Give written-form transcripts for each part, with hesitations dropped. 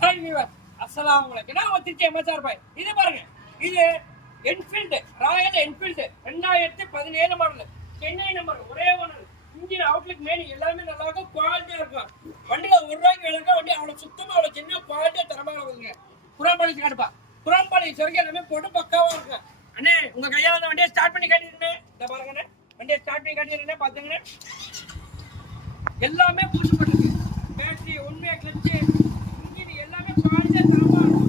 Hi viewer, அஸ்ஸலாமு அலைக்கும். நான் திருச்சி எம்எஸ்ஆர் பாய். இது பாருங்க, இது Enfield, Royal Enfield 2017 model, Chennai number, ஒரே ஓனர். இன்ஜின் அவுட்லுக் மெயின் எல்லாமே நல்லா இருக்கும், குவாலிட்டியா இருக்கும். வண்டியில ₹1 விலைக்கா வண்டி அவ்வளவு சுத்தமா அவ்வளவு சின்ன குவாலிட்டியா தரமாக வருங்க. புறம்பாலிச்சு காட்டுப்பா, புறம்பாலிச்சு வரைக்கும் எல்லாமே போட்டு பக்காவா இருக்கும். அண்ணே உங்க கையால அந்த வண்டியை ஸ்டார்ட் பண்ணி காட்டிடுறேன். இந்த பாருங்கண்ணே, வண்டியை ஸ்டார்ட் பண்ணி காட்டிடுறேன், பாத்துங்கண்ணே. எல்லாமே பூசப்பட்டிருக்கு. பேட்டரி உண்மையா கிளச்சு இன்ஜின் எல்லாமே குவாலிட்டியா தரமா இருக்கும்.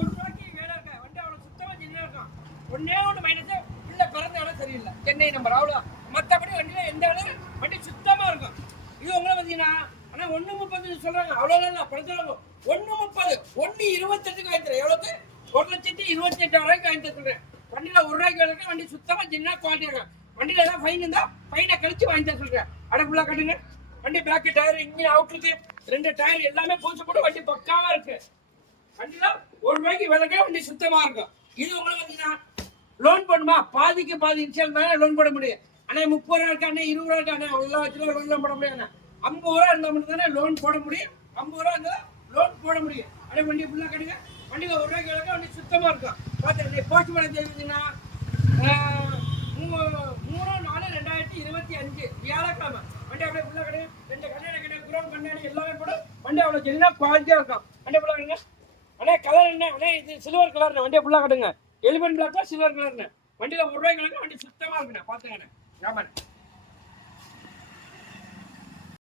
₹1 வேலை இருக்கா வண்டி அவ்வளவு சுத்தமா சின்ன இருக்கும். ஒன்னே ஒன்று மைனஸ், உள்ள பிறந்த இடம் சரியில்லை, சென்னை நம்பர் அவ்வளோ. மற்றபடி வண்டியில எந்த வேலை வண்டி சுத்தமா இருக்கும். இது உங்களை பார்த்தீங்கன்னா ஆனா 1.30 சொல்றாங்க, அவ்வளோதான் படுத்துறாங்க. 1.30 1.28 வாங்கிக்கிறேன். எவ்வளோக்கு? 1,28,000 வாங்கி சொல்றேன். வண்டியில ₹1 வேலை வண்டி சுத்தமா சின்ன குவாலிட்டியா இருக்கும். வண்டியில ஏதாவது ஃபைன் இருந்தா ஃபைனை கழிச்சு வாங்கி தர சொல்றேன். அடப்புள்ளா கட்டுங்க. வண்டி பேக் டயர், இன்ஜின் அவுட்லுக்கு 2 டயர் எல்லாமே பூச்சி போட்டு வண்டி பக்காவா இருக்கு. வண்டியில ₹1 விலைக்கே வண்டி சுத்தமா இருக்கும். இது உங்களுக்கு பார்த்தீங்கன்னா லோன் பண்ணுமா, பாதிக்கு பாதி இன்சியல் மேலே லோன் போட முடியும். ஆனால் ₹30 இருக்காண்ணே, ₹20 இருக்காண்ணே, அவ்வளோ வச்சுலாம் லோன்லாம் போட முடியாது. ₹50 இருந்தால் மட்டும் தானே லோன் போட முடியும். ₹50 இருந்தால் லோன் போட முடியும். அப்படியே வண்டி ஃபுல்லாக கிடைங்க. வண்டியில் ₹1 விலைக்கா வண்டி சுத்தமாக இருக்கும். பார்த்து போஸ்ட் பண்ண தெரிவிச்சுன்னா 3/4/2025 வியாழக்கிழமை வண்டி அப்படியே ஃபுல்லாக கிடையாது. 2 கண்ணாடி கிடையாது, குரோம் கண்ணாடி எல்லாமே போட வண்டி அவ்வளோ சின்ன குவாலிட்டியாக இருக்கும். வண்டி ஃபுல்லாக கிடைங்க. அண்ணே கலர் என்ன அண்ணே? இது சில்வர் கலர்ண்ணே. வண்டியை ஃபுல்லாக கட்டுங்க. எலிமெண்ட் பிளாக்கா சில்வர் கலர்ண்ணே. வண்டியில் ₹1 வண்டி சுத்தமாக இருக்குண்ணே. பார்த்துக்கண்ணே. ஆமாண்ணே.